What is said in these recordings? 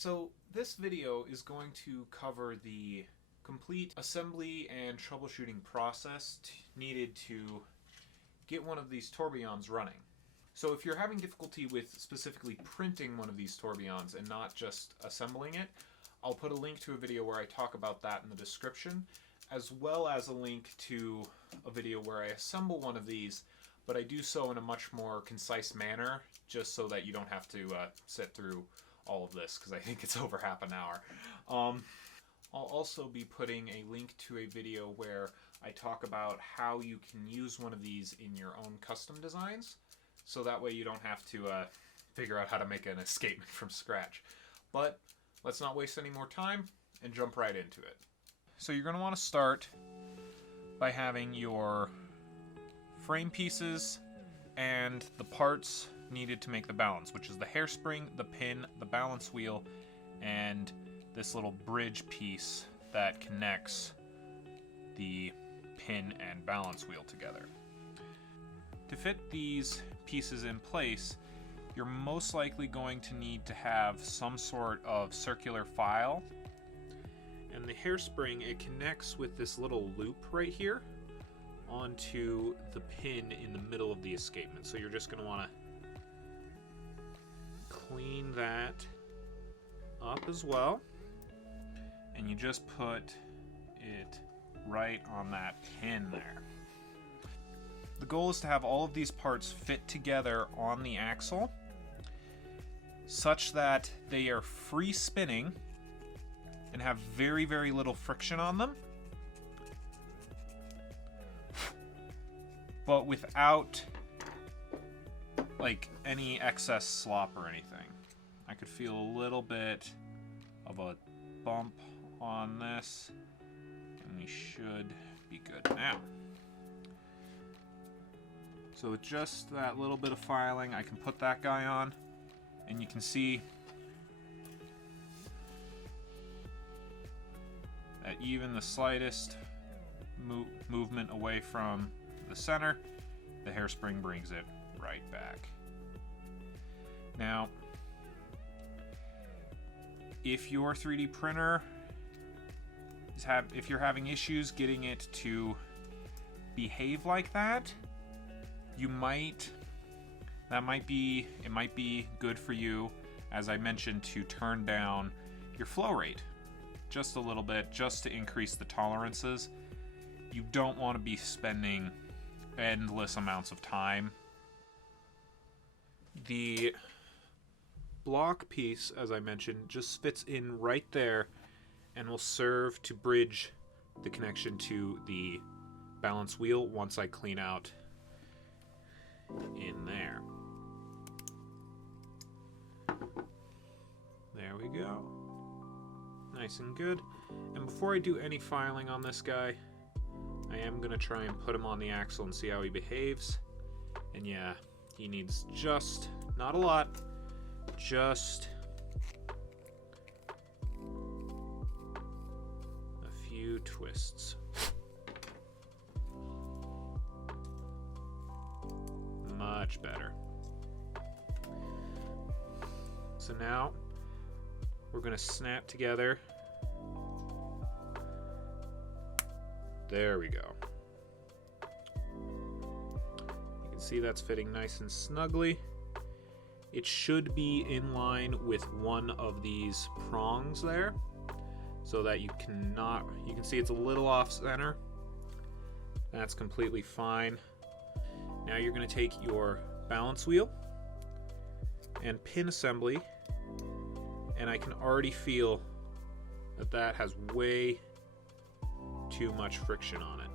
So this video is going to cover the complete assembly and troubleshooting process needed to get one of these tourbillons running. So if you're having difficulty with specifically printing one of these tourbillons and not just assembling it, I'll put a link to a video where I talk about that in the description, as well as a link to a video where I assemble one of these, but I do so in a much more concise manner, just so that you don't have to sit through all of this, because I think it's over half an hour. I'll also be putting a link to a video where I talk about how you can use one of these in your own custom designs, so that way you don't have to figure out how to make an escapement from scratch. But let's not waste any more time and jump right into it. So you're going to want to start by having your frame pieces and the parts needed to make the balance, which is the hairspring, the pin, the balance wheel, and this little bridge piece that connects the pin and balance wheel together. To fit these pieces in place, you're most likely going to need to have some sort of circular file. And the hairspring, it connects with this little loop right here onto the pin in the middle of the escapement. So you're just going to want to clean that up as well. And you just put it right on that pin there. The goal is to have all of these parts fit together on the axle such that they are free spinning and have very, very little friction on them, but without like any excess slop or anything. I could feel a little bit of a bump on this, and we should be good now. So with just that little bit of filing, I can put that guy on, and you can see that even the slightest movement away from the center, the hairspring brings it right back. Now, if your 3D printer if you're having issues getting it to behave like that, it might be good for you, as I mentioned, to turn down your flow rate just a little bit, just to increase the tolerances. You don't want to be spending endless amounts of time. The block piece, as I mentioned, just fits in right there and will serve to bridge the connection to the balance wheel once I clean out in there. There we go. Nice and good. And before I do any filing on this guy, I am going to try and put him on the axle and see how he behaves. And yeah, he needs just, not a lot, just a few twists. Much better. So now we're going to snap together. There we go. You can see that's fitting nice and snugly. It should be in line with one of these prongs there, so that you can see it's a little off center. That's completely fine. Now you're going to take your balance wheel and pin assembly, and I can already feel that that has way too much friction on it.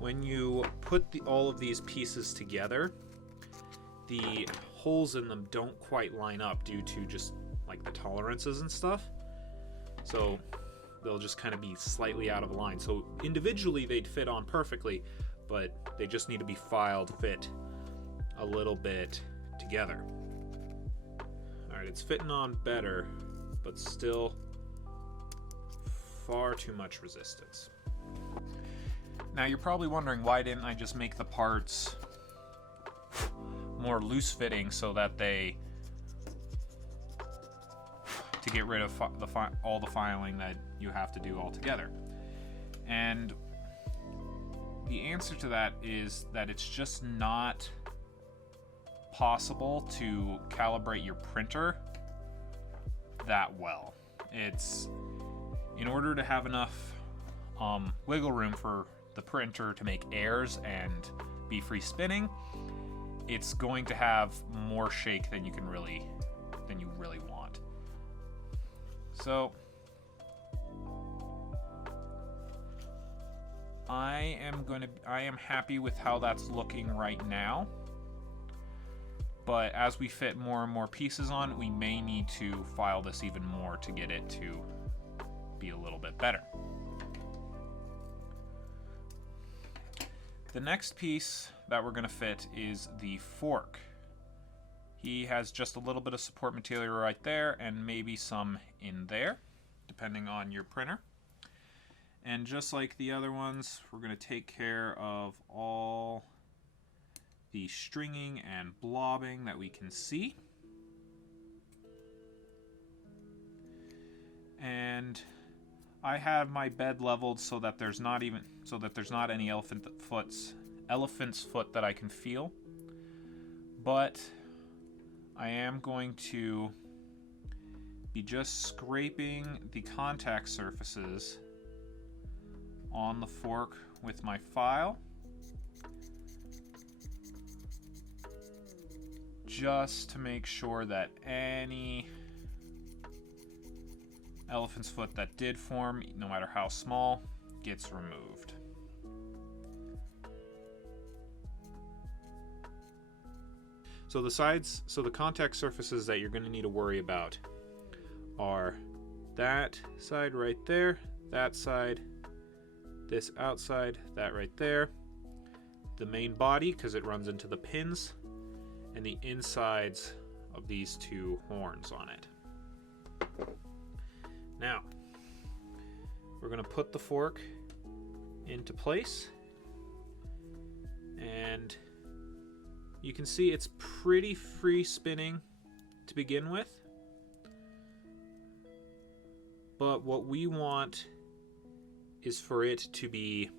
When you put all of these pieces together, the holes in them don't quite line up due to just like the tolerances and stuff. So they'll just kind of be slightly out of line. So individually they'd fit on perfectly, but they just need to be filed fit a little bit together. Alright, it's fitting on better, but still far too much resistance. Now you're probably wondering, why didn't I just make the parts more loose fitting so that they to get rid of all the filing that you have to do altogether. And the answer to that is that it's just not possible to calibrate your printer that well. It's in order to have enough wiggle room for the printer to make errors and be free spinning, it's going to have more shake than you really want. So I am happy with how that's looking right now. But as we fit more and more pieces on, we may need to file this even more to get it to be a little bit better. The next piece that we're going to fit is the fork. He has just a little bit of support material right there and maybe some in there, depending on your printer. And just like the other ones, we're going to take care of all the stringing and blobbing that we can see. And I have my bed leveled so that there's not any elephant's foot that I can feel. But I am going to be just scraping the contact surfaces on the fork with my file, just to make sure that any elephant's foot that did form, no matter how small, gets removed. So the contact surfaces that you're going to need to worry about are that side right there, that side, this outside, that right there, the main body because it runs into the pins, and the insides of these two horns on it. Now, we're going to put the fork into place, and you can see it's pretty free spinning to begin with, but what we want is for it to be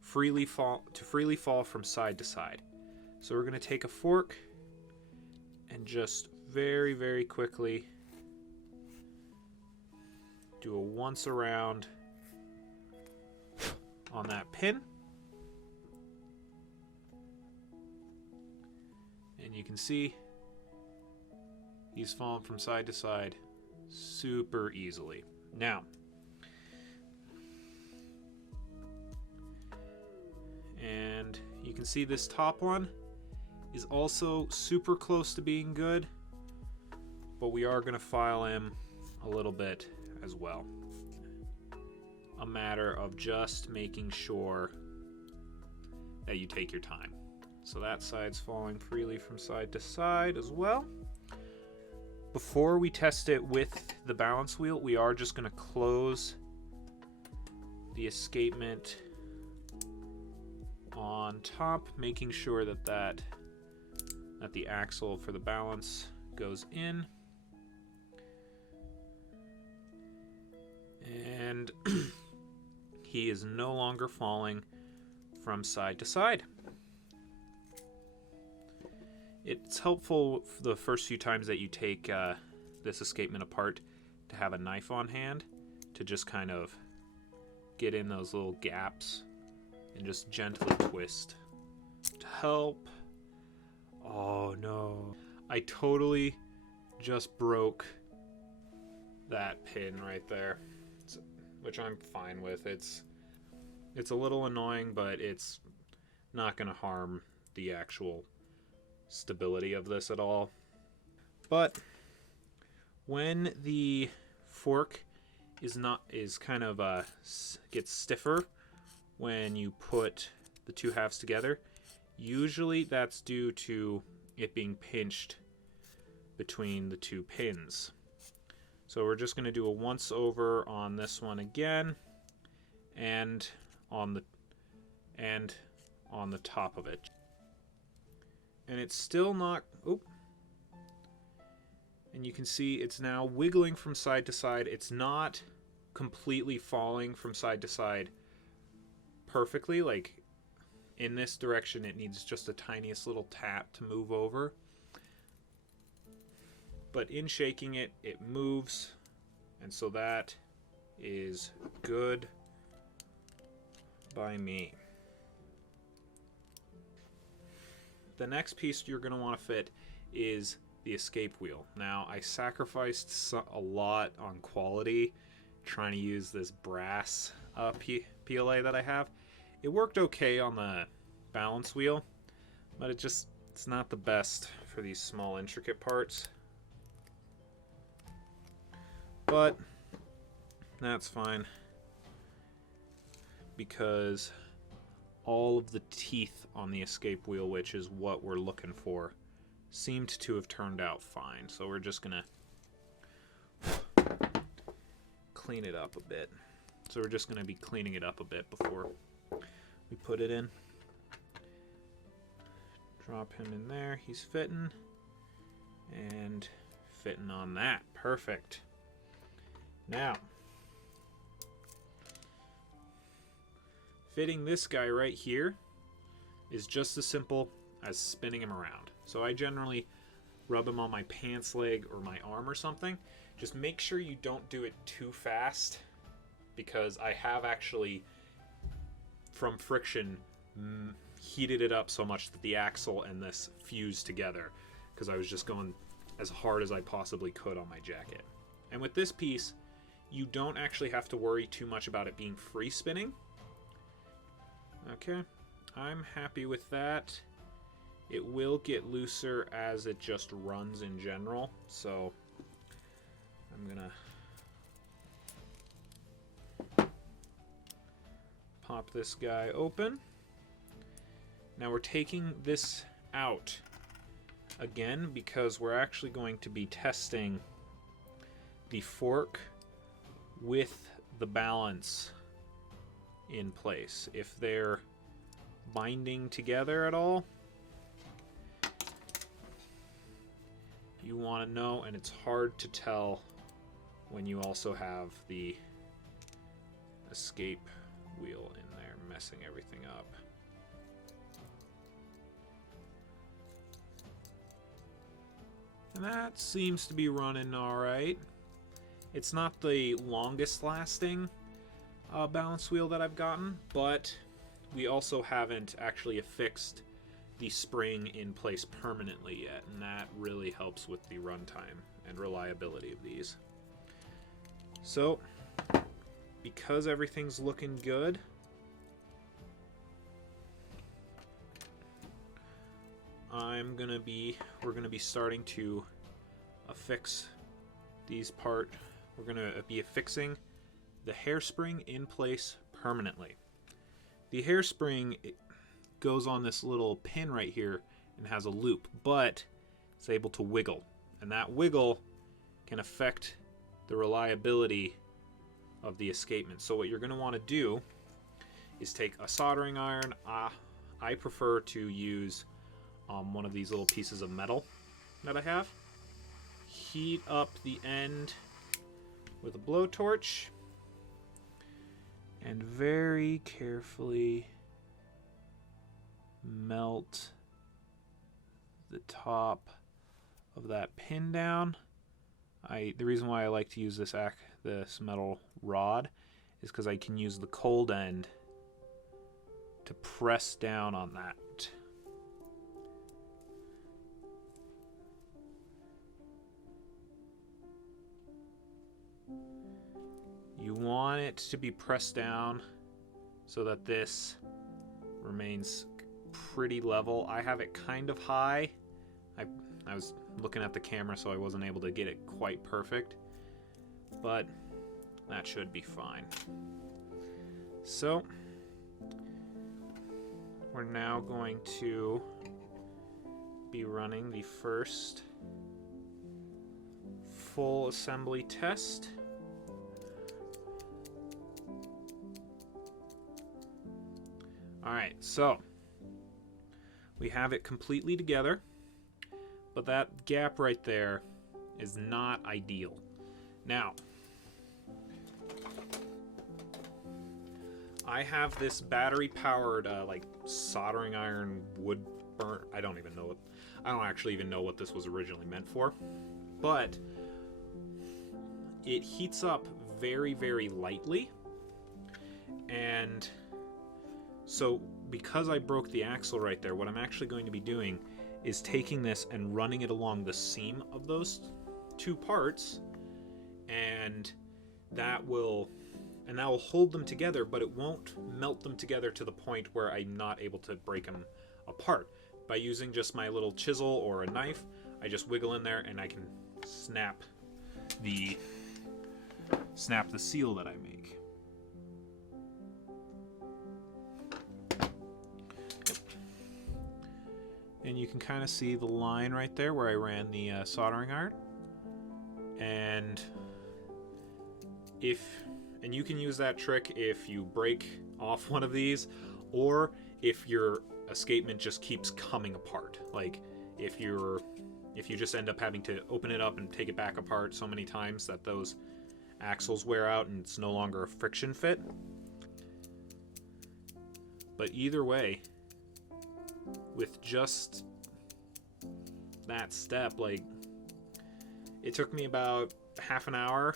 freely fall from side to side. So we're going to take a fork and just very, very quickly do a once around on that pin. And you can see he's fallen from side to side super easily. Now, and you can see this top one is also super close to being good, but we are going to file him a little bit as well. A matter of just making sure that you take your time. So that side's falling freely from side to side as well. Before we test it with the balance wheel, we are just going to close the escapement on top, making sure that the axle for the balance goes in. And he is no longer falling from side to side. It's helpful the first few times that you take this escapement apart to have a knife on hand to just kind of get in those little gaps and just gently twist to help. Oh no, I totally just broke that pin right there, which I'm fine with. It's a little annoying, but it's not going to harm the actual stability of this at all. But when the fork is kind of gets stiffer when you put the two halves together, usually that's due to it being pinched between the two pins. So we're just going to do a once over on this one again, and on the top of it. And it's still not, And you can see it's now wiggling from side to side. It's not completely falling from side to side perfectly. Like in this direction, it needs just the tiniest little tap to move over. But in shaking it, it moves. And so that is good by me. The next piece you're going to want to fit is the escape wheel. Now, I sacrificed a lot on quality trying to use this brass PLA that I have. It worked okay on the balance wheel, but it's not the best for these small intricate parts. But that's fine, because all of the teeth on the escape wheel, which is what we're looking for, seemed to have turned out fine. So we're just gonna clean it up a bit. So we're just gonna be cleaning it up a bit before we put it in. Drop him in there. He's fitting. And fitting on that. Perfect. Now, fitting this guy right here is just as simple as spinning him around. So I generally rub him on my pants leg or my arm or something. Just make sure you don't do it too fast, because I have actually, from friction, heated it up so much that the axle and this fused together, because I was just going as hard as I possibly could on my jacket. And with this piece, you don't actually have to worry too much about it being free spinning. Okay, I'm happy with that. It will get looser as it just runs in general, so I'm gonna pop this guy open. Now we're taking this out again because we're actually going to be testing the fork with the balance in place, if they're binding together at all. You want to know, and it's hard to tell when you also have the escape wheel in there messing everything up. And that seems to be running all right. It's not the longest lasting balance wheel that I've gotten, but we also haven't actually affixed the spring in place permanently yet, and that really helps with the runtime and reliability of these. So, because everything's looking good, we're gonna be starting to affix these we're gonna be affixing the hairspring in place permanently. The hairspring goes on this little pin right here and has a loop, but it's able to wiggle, and that wiggle can affect the reliability of the escapement. So what you're going to want to do is take a soldering iron. I prefer to use one of these little pieces of metal that I have. Heat up the end with a blowtorch and very carefully melt the top of that pin down. The reason why I like to use this metal rod is because I can use the cold end to press down on that. You want it to be pressed down so that this remains pretty level. I have it kind of high. I was looking at the camera, so I wasn't able to get it quite perfect, but that should be fine. So we're now going to be running the first full assembly test. Alright, so we have it completely together, but that gap right there is not ideal. Now, I have this battery-powered like soldering iron wood burn. I don't actually even know what this was originally meant for, but it heats up very, very lightly. And so because I broke the axle right there, what I'm actually going to be doing is taking this and running it along the seam of those two parts, and that will hold them together, but it won't melt them together to the point where I'm not able to break them apart. By using just my little chisel or a knife, I just wiggle in there and I can snap the seal that I make. And you can kind of see the line right there where I ran the soldering iron. And you can use that trick if you break off one of these, or if your escapement just keeps coming apart. Like if you just end up having to open it up and take it back apart so many times that those axles wear out and it's no longer a friction fit. But either way, with just that step, like, it took me about half an hour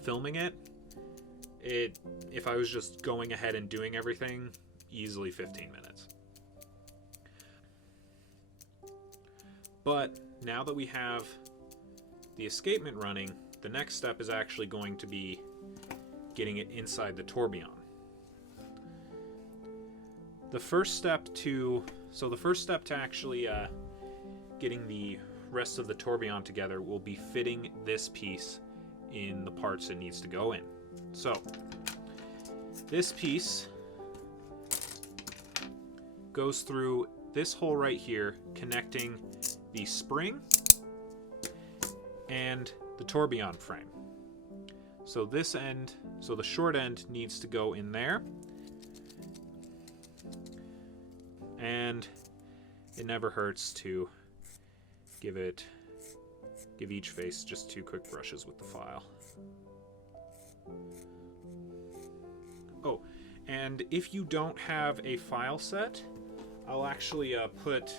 filming it. If I was just going ahead and doing everything, easily 15 minutes. But now that we have the escapement running, the next step is actually going to be getting it inside the tourbillon. The first step to actually getting the rest of the tourbillon together will be fitting this piece in the parts it needs to go in. So this piece goes through this hole right here, connecting the spring and the tourbillon frame. So this end, so the short end needs to go in there. And it never hurts to give each face just 2 quick brushes with the file. Oh, and if you don't have a file set, I'll actually put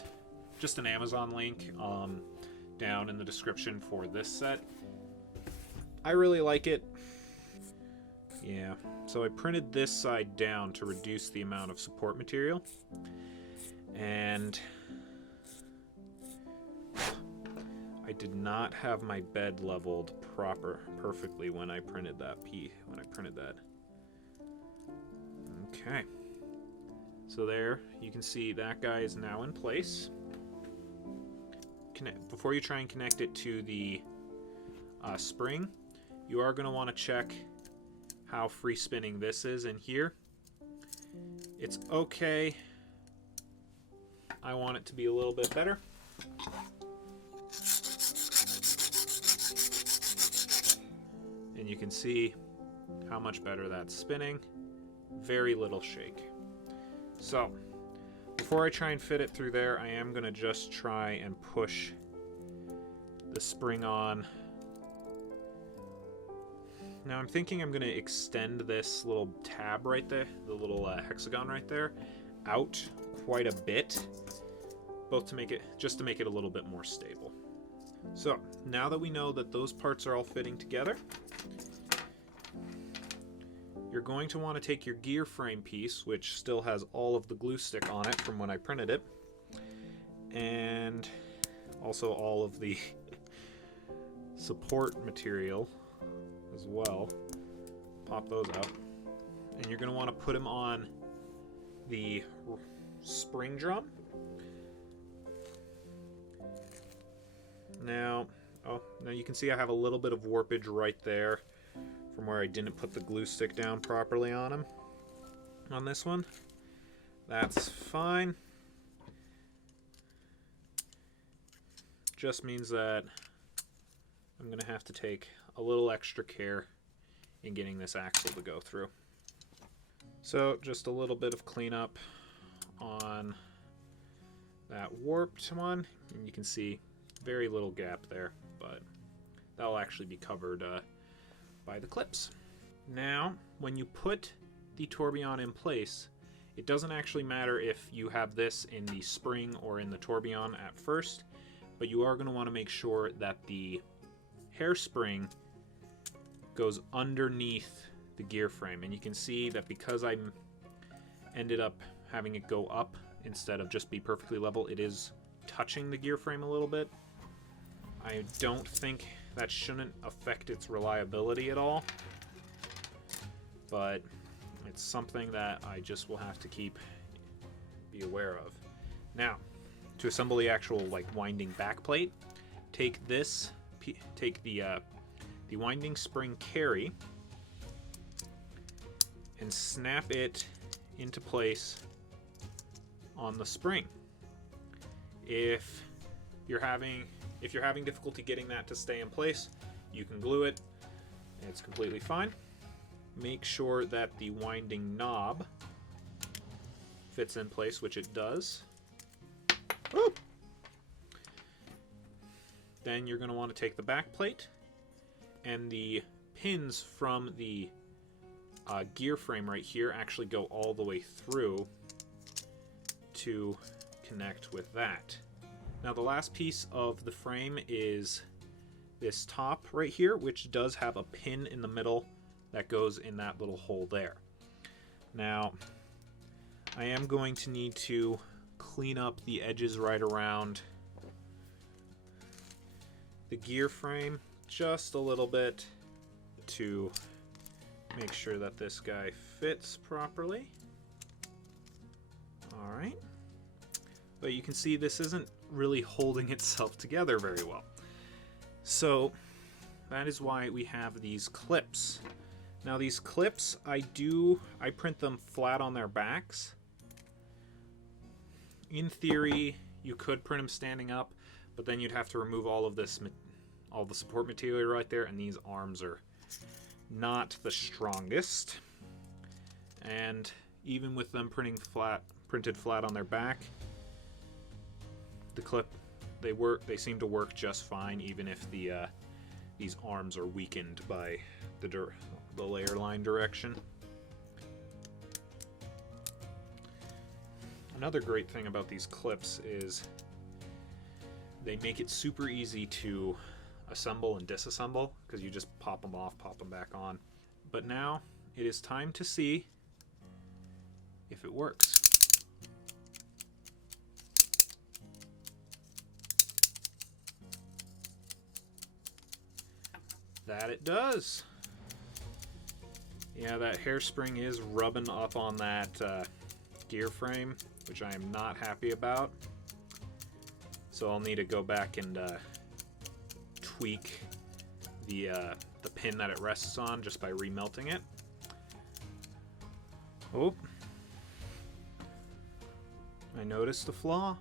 just an Amazon link down in the description for this set. I really like it. Yeah, so I printed this side down to reduce the amount of support material. And I did not have my bed leveled perfectly when I printed that Okay. So there, you can see that guy is now in place. Before you try and connect it to the spring, you are going to want to check how free spinning this is in here. It's okay. I want it to be a little bit better. And you can see how much better that's spinning. Very little shake. So, before I try and fit it through there, I am going to just try and push the spring on. Now I'm thinking I'm going to extend this little tab right there, the little hexagon right there, out quite a bit, both to make it a little bit more stable. So now that we know that those parts are all fitting together, you're going to want to take your gear frame piece, which still has all of the glue stick on it from when I printed it, and also all of the support material as well. Pop those out, and you're going to want to put them on the spring drum. Now you can see I have a little bit of warpage right there from where I didn't put the glue stick down properly on them. On this one, that's fine. Just means that I'm going to have to take a little extra care in getting this axle to go through. So just a little bit of cleanup on that warped one, and you can see very little gap there, but that'll actually be covered by the clips. Now, when you put the tourbillon in place, it doesn't actually matter if you have this in the spring or in the tourbillon at first, but you are going to want to make sure that the hairspring goes underneath the gear frame. And you can see that because I ended up having it go up instead of just be perfectly level, it is touching the gear frame a little bit. I don't think that shouldn't affect its reliability at all, but it's something that I just will have to be aware of. Now, to assemble the actual like winding back plate, take the winding spring carry and snap it into place on the spring. If you're having difficulty getting that to stay in place, you can glue it. It's completely fine. Make sure that the winding knob fits in place, which it does. Woo! Then you're going to want to take the back plate, and the pins from the gear frame right here actually go all the way through to connect with that. Now the last piece of the frame is this top right here, which does have a pin in the middle that goes in that little hole there. Now I am going to need to clean up the edges right around the gear frame just a little bit to make sure that this guy fits properly. Alright, but you can see this isn't really holding itself together very well. So that is why we have these clips. Now these clips, I print them flat on their backs. In theory, you could print them standing up, but then you'd have to remove all of this, all the support material right there, and these arms are not the strongest. And even with them printed flat on their back, the clip, they seem to work just fine, even if these arms are weakened by the layer line direction. Another great thing about these clips is they make it super easy to assemble and disassemble, because you just pop them off, pop them back on. But now it is time to see if it works. That it does. Yeah, that hairspring is rubbing up on that gear frame, which I am not happy about. So I'll need to go back and tweak the pin that it rests on just by remelting it. Oh, I noticed a flaw.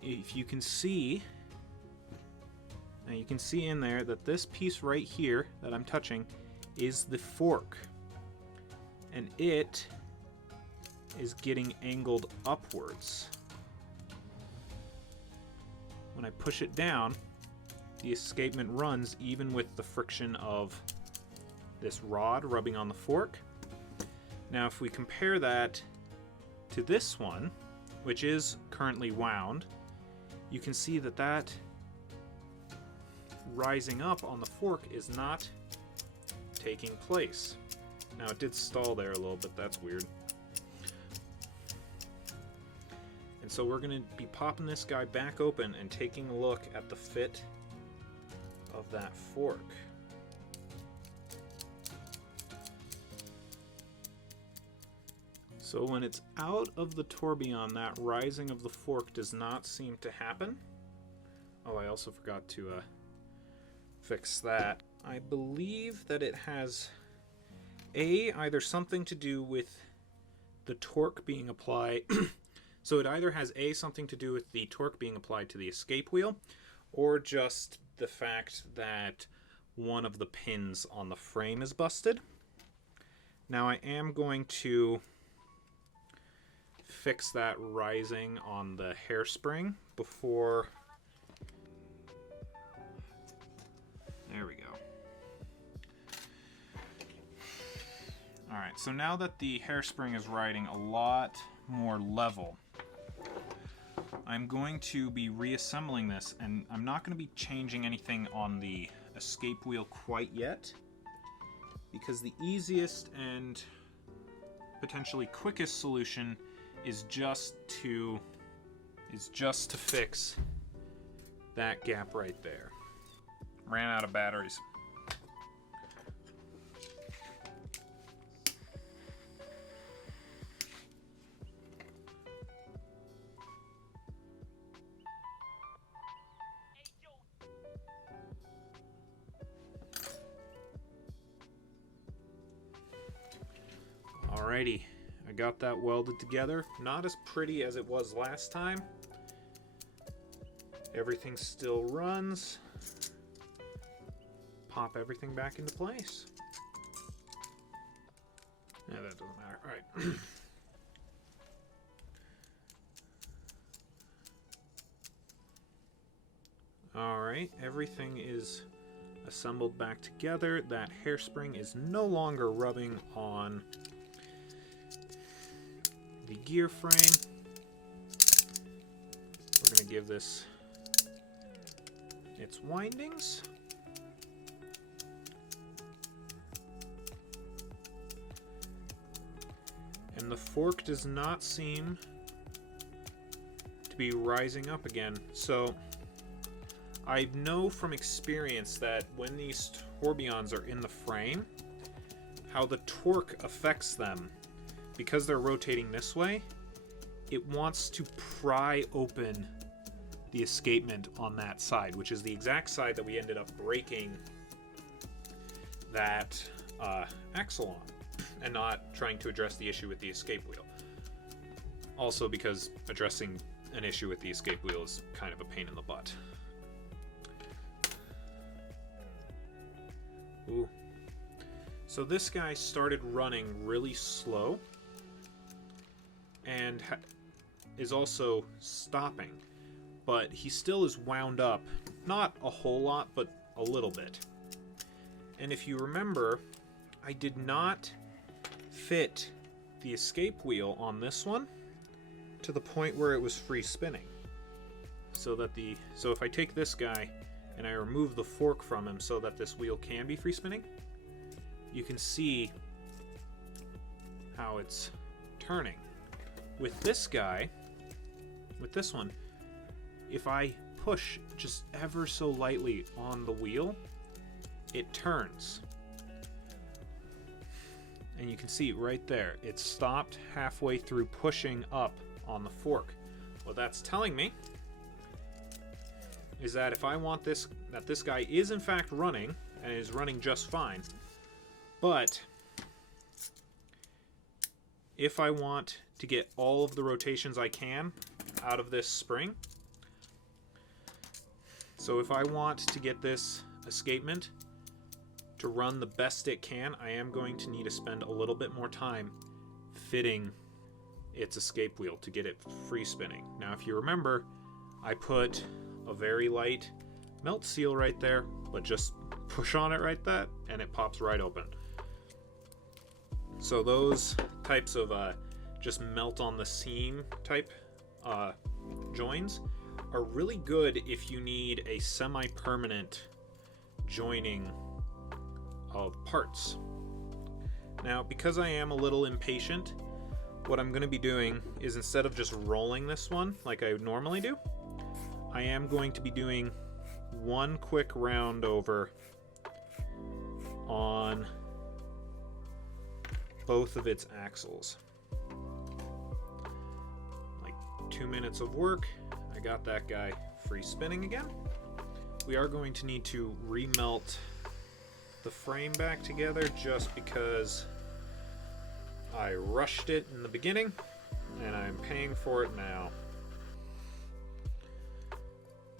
If you can see, now you can see in there that this piece right here that I'm touching is the fork, and it is getting angled upwards. When I push it down, the escapement runs even with the friction of this rod rubbing on the fork. Now if we compare that to this one, which is currently wound, you can see that that rising up on the fork is not taking place. Now it did stall there a little bit, that's weird. And so we're going to be popping this guy back open and taking a look at the fit of that fork. So when it's out of the tourbillon, that rising of the fork does not seem to happen. Oh, I also forgot to fix that. I believe that it has either something to do with the torque being applied. So it either has something to do with the torque being applied to the escape wheel, or just the fact that one of the pins on the frame is busted. Now I am going to fix that rising on the hairspring before Alright, so now that the hairspring is riding a lot more level, I'm going to be reassembling this, and I'm not going to be changing anything on the escape wheel quite yet, because the easiest and potentially quickest solution is just to fix that gap right there. Ran out of batteries. Alrighty, I got that welded together. Not as pretty as it was last time. Everything still runs. Pop everything back into place. Yeah, that doesn't matter. Alright. Alright, everything is assembled back together. That hairspring is no longer rubbing on the gear frame. We're going to give this its windings. And the fork does not seem to be rising up again. So I know from experience that when these tourbillons are in the frame, how the torque affects them. Because they're rotating this way, it wants to pry open the escapement on that side, which is the exact side that we ended up breaking that axle on, and not trying to address the issue with the escape wheel. Also because addressing an issue with the escape wheel is kind of a pain in the butt. Ooh. So this guy started running really slow and is also stopping, but he still is wound up, not a whole lot, but a little bit. And if you remember, I did not fit the escape wheel on this one to the point where it was free spinning. So if I take this guy and I remove the fork from him so that this wheel can be free spinning, you can see how it's turning. With this guy, with this one, if I push just ever so lightly on the wheel, it turns. And you can see right there, it stopped halfway through pushing up on the fork. What that's telling me is that if I want this guy is in fact running, and is running just fine, but if I want to get all of the rotations I can out of this spring, so if I want to get this escapement to run the best it can, I am going to need to spend a little bit more time fitting its escape wheel to get it free spinning. Now, if you remember, I put a very light melt seal right there, but just push on it right there, and it pops right open. So those types of just melt on the seam type joins are really good if you need a semi-permanent joining of parts. Now, because I am a little impatient, what I'm going to be doing is, instead of just rolling this one like I would normally do, I am going to be doing one quick round over on both of its axles. Like 2 minutes of work, I got that guy free spinning again. We are going to need to remelt the frame back together just because I rushed it in the beginning and I'm paying for it now.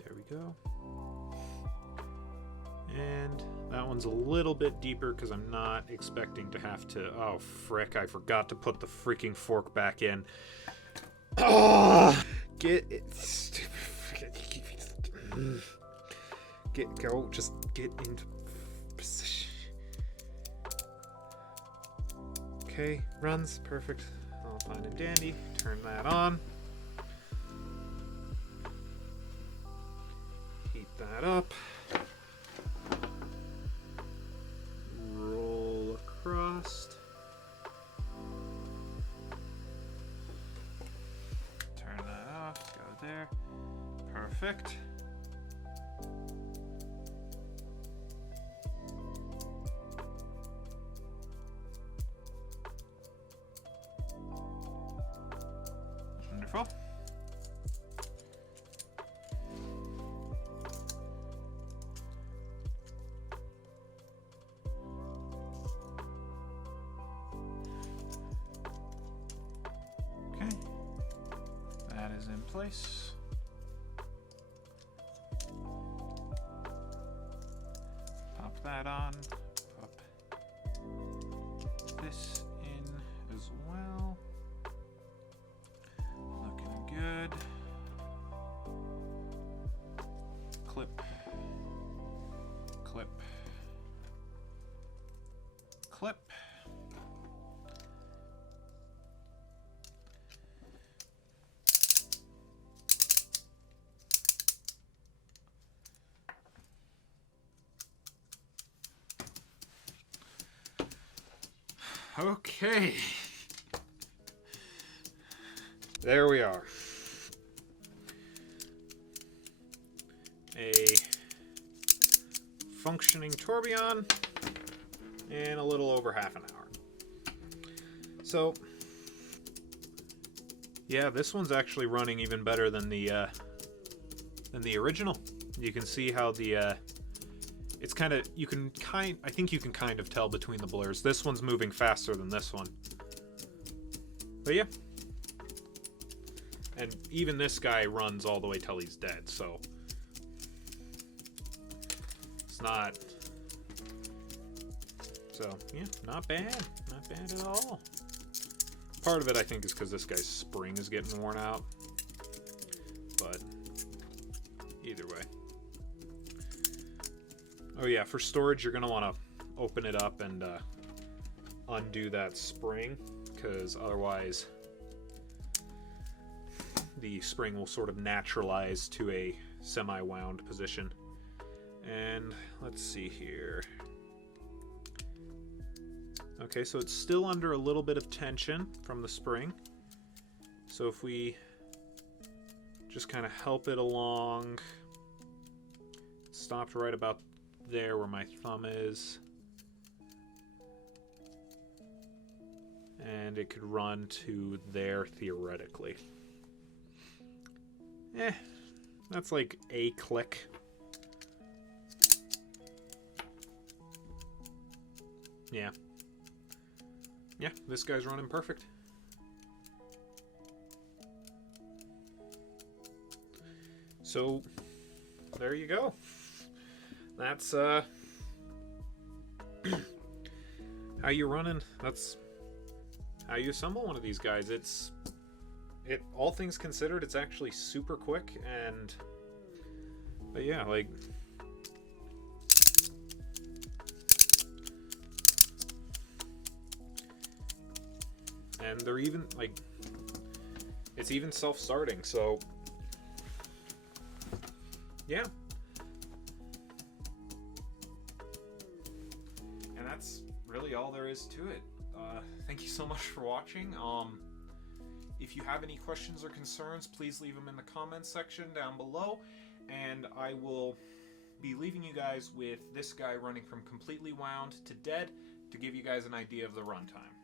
There we go. And that one's a little bit deeper because I'm not expecting to have to... Oh, frick, I forgot to put the freaking fork back in. Oh, get it. Just get into position. Okay, runs, perfect. All fine and dandy. Turn that on. Heat that up. Roll across. Turn that off, go there. Perfect. Wonderful. Okay, that is in place. Pop that on, pop this in as well. Looking good. Clip, clip, clip. Okay. There we are. A functioning tourbillon in a little over half an hour. So, yeah, this one's actually running even better than the original. You can see how the it's kind of, I think you can kind of tell between the blurs. This one's moving faster than this one. But yeah. And even this guy runs all the way till he's dead, so it's not. So yeah, not bad. Not bad at all. Part of it, I think, is because this guy's spring is getting worn out. But either way. Oh yeah, for storage, you're going to want to open it up and undo that spring, because otherwise the spring will sort of naturalize to a semi-wound position. And let's see here. Okay, so it's still under a little bit of tension from the spring. So if we just kind of help it along, it stopped right about there where my thumb is. And it could run to there theoretically. That's like a click. Yeah. Yeah, this guy's running perfect. So, there you go. That's how you running. That's how you assemble one of these guys. All things considered, it's actually super quick, but yeah, like, and they're even, like, it's even self-starting, so yeah. And that's really all there is to it. Thank you so much for watching. If you have any questions or concerns, please leave them in the comments section down below, and I will be leaving you guys with this guy running from completely wound to dead to give you guys an idea of the runtime.